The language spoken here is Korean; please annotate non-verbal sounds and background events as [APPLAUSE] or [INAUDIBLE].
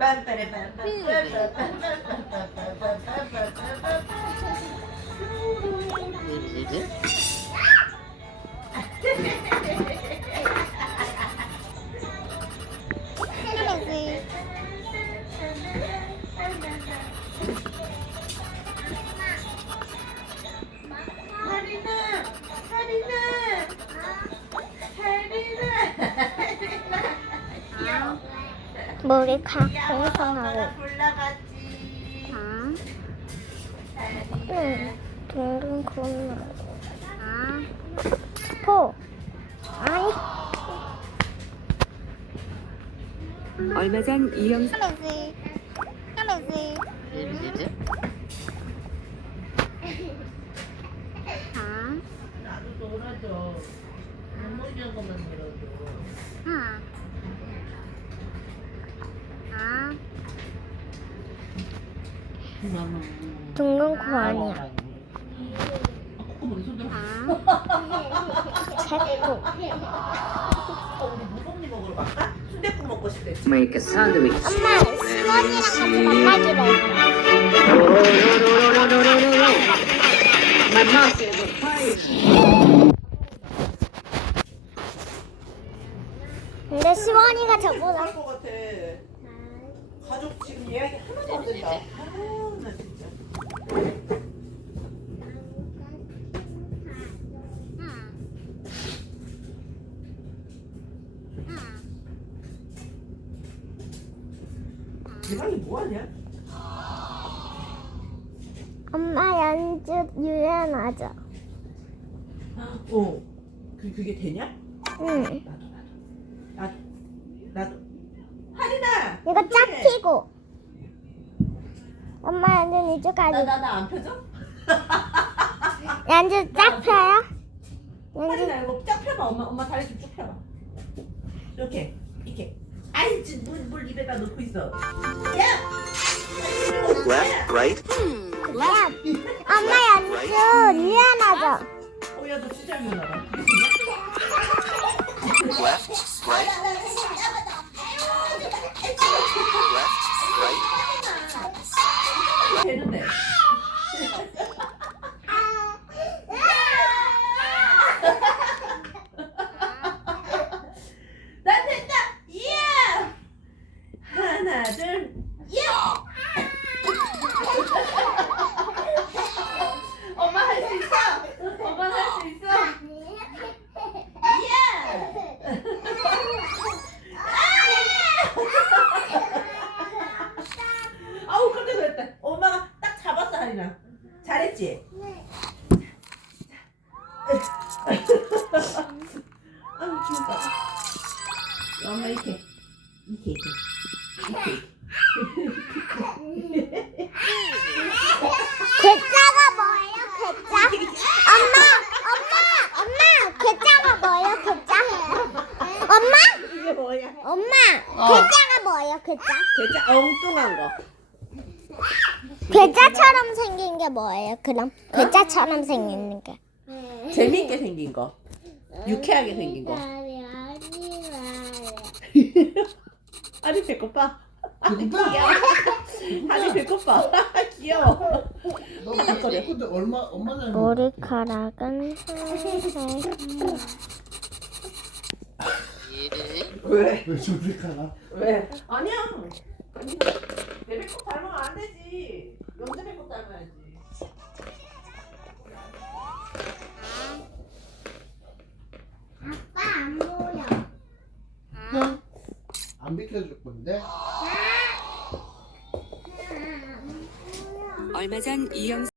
笨笨的笨笨笨笨笨笨笨笨 머리 가 공성하고. 아. 응. 둥둥 굴러. 아, 포. 아이. 얼마 전 이영수 까매지. 까매지. 아, 나도 놀아줘. 할머니한 것만 놀아줘. 아. 아, 둥근 코 아니야. 들어. 아, 제코. 어, 우리 무공리 먹으러 갈까? 순대국 먹고 싶대. make a sandwich. 엄마, 수원이랑 같이 만나기로 했어. No, no, no, no, no, no, no, no. My mouth is on fire. 근데 수원이가 저보다 같아. 가족 지금 예약이 하나도 안 된다. 뭐하냐? 엄마 연주 유연하죠. 어. 그, 그게 되냐? 응. 나도, 나도. 나, 나도. 하리나! 이거 짝 피고. 엄마 연주 이쪽까지. 나, 나, 나안 펴져? 연주 짝 펴요? 연주 하리나, 이거 쫙 펴봐. 엄마, 엄마 다리 좀 쭉 펴봐. 이렇게, 이렇게. 아이, 지금 물, 물 입에다 넣고 있어. 야! Left, right, 엄마 연주 유연하죠. 어, 야, 너 진짜 유연하다. hidden 아우 귀엽다. 엄마 이렇게 이렇게 이렇게. 괴짜가 뭐예요? 괴짜? 엄마, 엄마, 엄마, 괴짜가 뭐예요? 괴짜? 엄마, 이게 뭐야? 엄마, 어. 괴짜가 뭐예요? 괴짜? 진짜 엉뚱한 거. 괴짜처럼 생긴 게 뭐예요? 그럼 괴짜처럼 생긴 게. 재밌게 생긴 거. 유쾌하게 생긴 거. 아니 [LAUGHS] 배꼽 봐. 아니 귀여워. 아니 배꼽 봐. [LAUGHS] 귀여워. 너 근데 근데 얼마 얼마나 머리카락은 살색. 왜? 왜 저리 가나? 왜? 아니야. 아니, 내 배꼽 닮으면 안 되지. 영재 배꼽 안 비켜줄 건데? 얼마 전 이영수